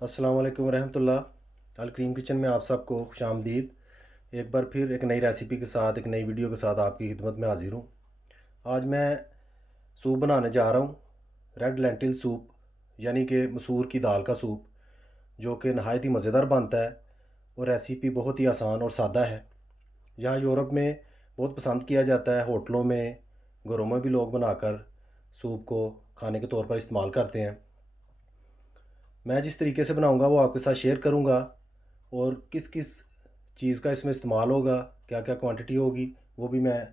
अस्सलाम वालेकुम रहमतुल्लाह। अल करीम किचन में आप सबको खुशामदीद। एक बार फिर एक नई रेसिपी के साथ, एक नई वीडियो के साथ आपकी खिदमत में हाजिर हूँ। आज मैं सूप बनाने जा रहा हूँ, रेड लेंटिल सूप, यानी कि मसूर की दाल का सूप, जो कि नहायत ही मज़ेदार बनता है और रेसिपी बहुत ही आसान और सादा है। यहाँ यूरोप में बहुत पसंद किया जाता है, होटलों में, घरों में भी लोग बनाकर सूप को खाने के तौर पर इस्तेमाल करते हैं। मैं जिस तरीके से बनाऊंगा वो आपके साथ शेयर करूंगा, और किस किस चीज़ का इसमें इस्तेमाल होगा, क्या क्या क्वांटिटी होगी, वो भी मैं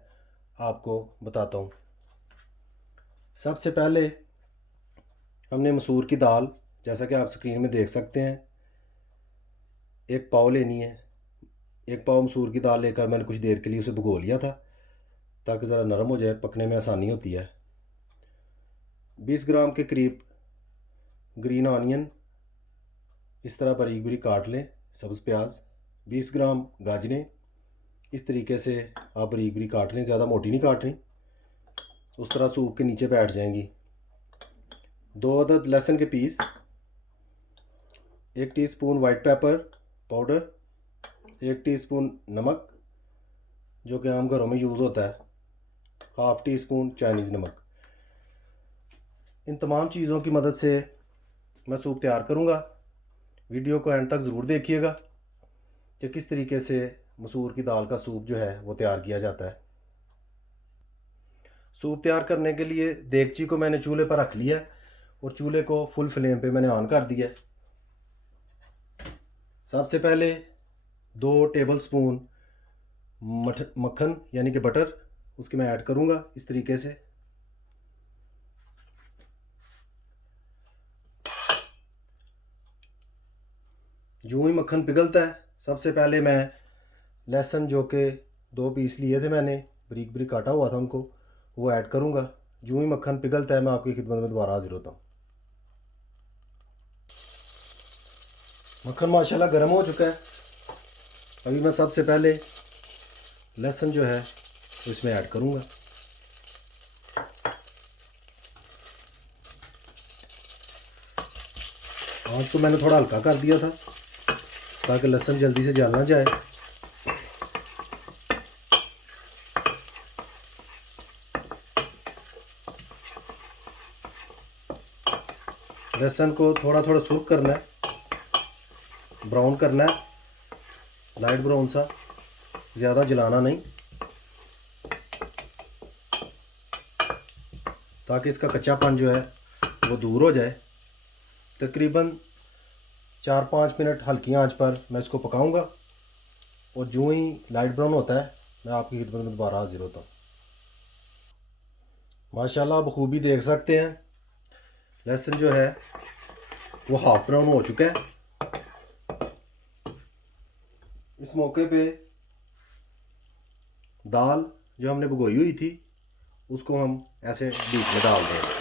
आपको बताता हूँ। सबसे पहले हमने मसूर की दाल, जैसा कि आप स्क्रीन में देख सकते हैं, एक पाव लेनी है। एक पाव मसूर की दाल लेकर मैंने कुछ देर के लिए उसे भिगो लिया था, ताकि ज़रा नरम हो जाए, पकने में आसानी होती है। 20 ग्राम के करीब ग्रीन ऑनियन इस तरह बारीक बारीक काट लें। सब्ज़ प्याज 20 ग्राम, गाजरें इस तरीके से आप बारीक बारीक काट लें, ज़्यादा मोटी नहीं काटनी, उस तरह सूप के नीचे बैठ जाएंगी। 2 अदद लहसुन के piece, 1 teaspoon white pepper powder, 1 teaspoon नमक जो कि आम घरों में यूज़ होता है, हाफ़ टी स्पून चाइनीज़ नमक। इन तमाम चीज़ों की मदद से मैं सूप तैयार करूँगा। वीडियो को एंड तक ज़रूर देखिएगा कि किस तरीके से मसूर की दाल का सूप जो है वो तैयार किया जाता है। सूप तैयार करने के लिए देगची को मैंने चूल्हे पर रख लिया है और चूल्हे को फुल फ्लेम पे मैंने ऑन कर दिया है। सबसे पहले 2 टेबल स्पून मक्खन यानी कि बटर उसके मैं ऐड करूँगा इस तरीके से। यूँ ही मक्खन पिघलता है, सबसे पहले मैं लहसुन जो कि 2 पीस लिए थे मैंने, बारीक बारीक काटा हुआ था उनको, वो ऐड करूँगा। यूँ ही मक्खन पिघलता है मैं आपकी खिदमत में दोबारा हाजिर होता हूँ। मक्खन माशाल्लाह गर्म हो चुका है। अभी मैं सबसे पहले लहसुन जो है तो इसमें ऐड करूँगा। आँच को मैंने थोड़ा हल्का कर दिया था ताकि लहसुन जल्दी से जल ना जाए। लहसुन को थोड़ा थोड़ा सुर्ख करना है, ब्राउन करना है, लाइट ब्राउन सा, ज़्यादा जलाना नहीं, ताकि इसका कच्चापन जो है वो दूर हो जाए। तकरीबन 4-5 मिनट हल्की आंच पर मैं इसको पकाऊंगा, और जो ही लाइट ब्राउन होता है मैं आपकी खिदमत में दोबारा हाजिर होता हूँ। माशाल्लाह आप खूबी देख सकते हैं, लहसुन जो है वो हाफ ब्राउन हो चुका है। इस मौके पे दाल जो हमने भिगोई हुई थी उसको हम ऐसे बीच में डाल दें।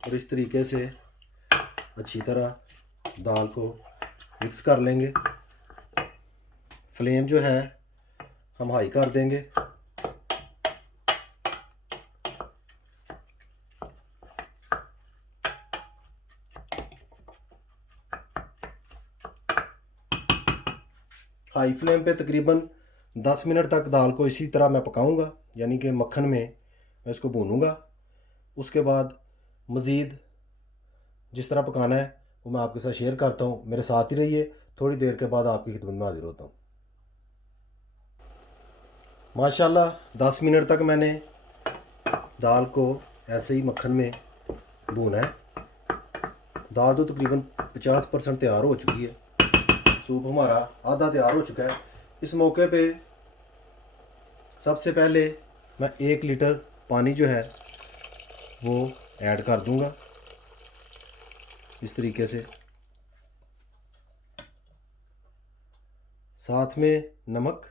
और इस तरीके से अच्छी तरह दाल को मिक्स कर लेंगे। फ्लेम जो है हम हाई कर देंगे। हाई फ्लेम पे तकरीबन 10 मिनट तक दाल को इसी तरह मैं पकाऊंगा, यानी कि मक्खन में मैं इसको भूनूंगा। उसके बाद मज़ीद जिस तरह पकाना है वो मैं आपके साथ शेयर करता हूँ। मेरे साथ ही रहिए, थोड़ी देर के बाद आपकी खिदमत में हाजिर होता हूँ। माशाल्लाह 10 मिनट तक मैंने दाल को ऐसे ही मक्खन में भूना है। दाल तो तकरीबन 50% तैयार हो चुकी है, सूप हमारा आधा तैयार हो चुका है। इस मौके पे सबसे पहले मैं 1 लीटर पानी जो है वो ऐड कर दूंगा इस तरीके से। साथ में नमक,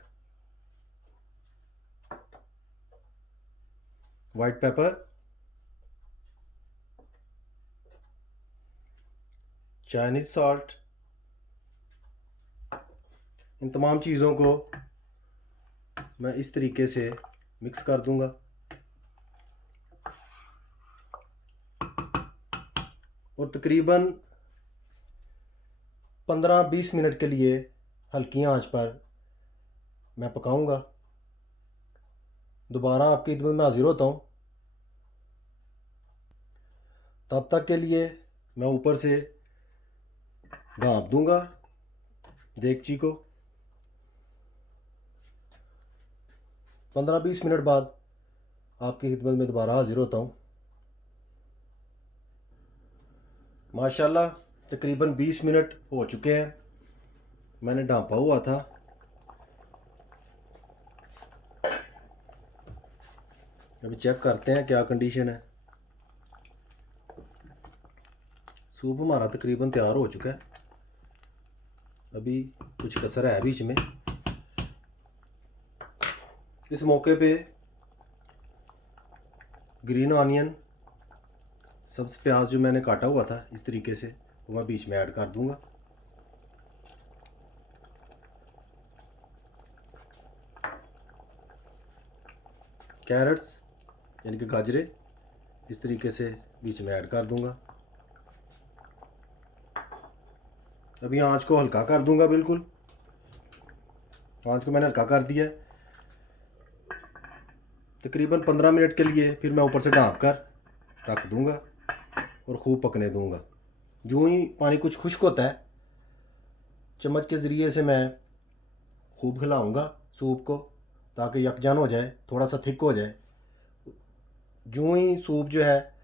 वाइट पेपर, चाइनीज़ सॉल्ट, इन तमाम चीज़ों को मैं इस तरीके से मिक्स कर दूंगा। और तकरीबन 15-20 मिनट के लिए हल्की आंच पर मैं पकाऊंगा। दोबारा आपकी खिदमत में हाजिर होता हूँ। तब तक के लिए मैं ऊपर से ढाँप दूंगा देगची को। 15-20 मिनट बाद आपकी खिदमत में दोबारा हाजिर होता हूँ। माशाल्लाह तकरीबन 20 मिनट हो चुके हैं। मैंने ढाँपा हुआ था। अभी चेक करते हैं क्या कंडीशन है। सूप हमारा तकरीबन तैयार हो चुका है। अभी कुछ कसर है बीच में। इस मौके पे ग्रीन ऑनियन, सब्ज़ प्याज जो मैंने काटा हुआ था इस तरीके से, वो मैं बीच में ऐड कर दूंगा। कैरेट्स यानी कि गाजरे इस तरीके से बीच में ऐड कर दूंगा। अभी आंच को हल्का कर दूंगा। बिल्कुल आंच को मैंने हल्का कर दिया। तकरीबन 15 मिनट के लिए फिर मैं ऊपर से ढाँप कर रख दूंगा और खूब पकने दूंगा। यूँ ही पानी कुछ खुश्क होता है, चम्मच के ज़रिए से मैं खूब खिलाऊंगा सूप को ताकि यकजान हो जाए, थोड़ा सा थिक हो जाए। यूँ ही सूप जो है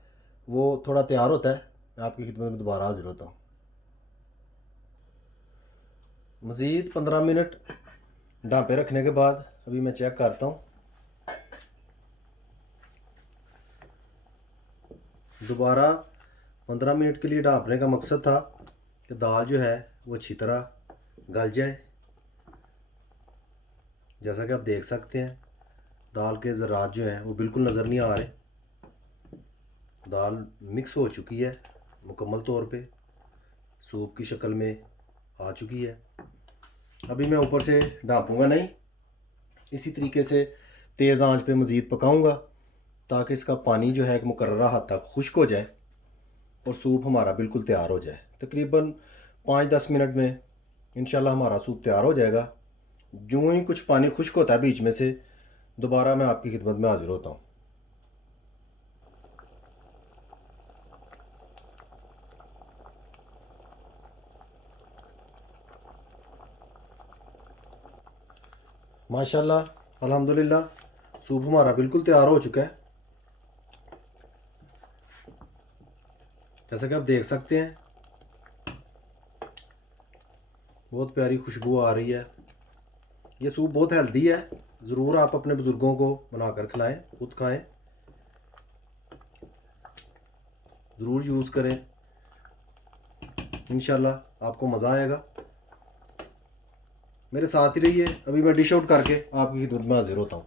वो थोड़ा तैयार होता है, मैं आपकी खिदमत में दोबारा हाजिर होता हूँ। मज़ीद 15 मिनट ढाँपे रखने के बाद अभी मैं चेक करता हूँ। दोबारा 15 मिनट के लिए ढाँपने का मकसद था कि दाल जो है वो अच्छी तरह गल जाए। जैसा कि आप देख सकते हैं दाल के ज़रात जो हैं वो बिल्कुल नज़र नहीं आ रहे। दाल मिक्स हो चुकी है, मुकम्मल तौर पे सूप की शक्ल में आ चुकी है। अभी मैं ऊपर से ढाँपूँगा नहीं, इसी तरीके से तेज़ आंच पे मज़ीद पकाऊँगा ताकि इसका पानी जो है एक मुकर्ररा हद तक खुश्क हो जाए और सूप हमारा बिल्कुल तैयार हो जाए। तकरीबन 5-10 मिनट में इंशाल्लाह हमारा सूप तैयार हो जाएगा। यूँ ही कुछ पानी खुश्क होता है बीच में से, दोबारा मैं आपकी खिदमत में हाजिर होता हूँ। माशाल्लाह अल्हम्दुलिल्लाह सूप हमारा बिल्कुल तैयार हो चुका है। जैसा कि आप देख सकते हैं बहुत प्यारी खुशबू आ रही है। ये सूप बहुत हेल्दी है, ज़रूर आप अपने बुज़ुर्गों को बनाकर खिलाएं, खुद खाएं, ज़रूर यूज़ करें। इंशाल्लाह आपको मज़ा आएगा। मेरे साथ ही रहिए। अभी मैं डिश आउट करके आपकी खिदमत में हाजिर होता हूँ।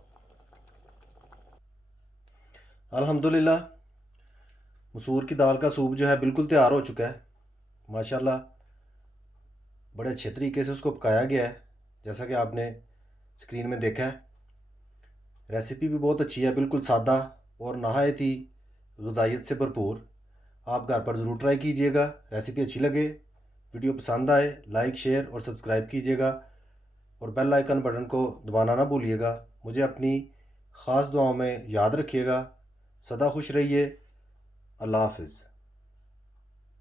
अल्हम्दुलिल्लाह मसूर की दाल का सूप जो है बिल्कुल तैयार हो चुका है। माशाल्लाह बड़े अच्छे तरीके से उसको पकाया गया है, जैसा कि आपने स्क्रीन में देखा है। रेसिपी भी बहुत अच्छी है, बिल्कुल सादा और नहायत ही ग़िज़ाइयत से भरपूर। आप घर पर ज़रूर ट्राई कीजिएगा। रेसिपी अच्छी लगे, वीडियो पसंद आए, लाइक शेयर और सब्सक्राइब कीजिएगा और बेल आइकन बटन को दबाना ना भूलिएगा। मुझे अपनी ख़ास दुआओं में याद रखिएगा। सदा खुश रहिए। अल्लाह हाफ़िज़।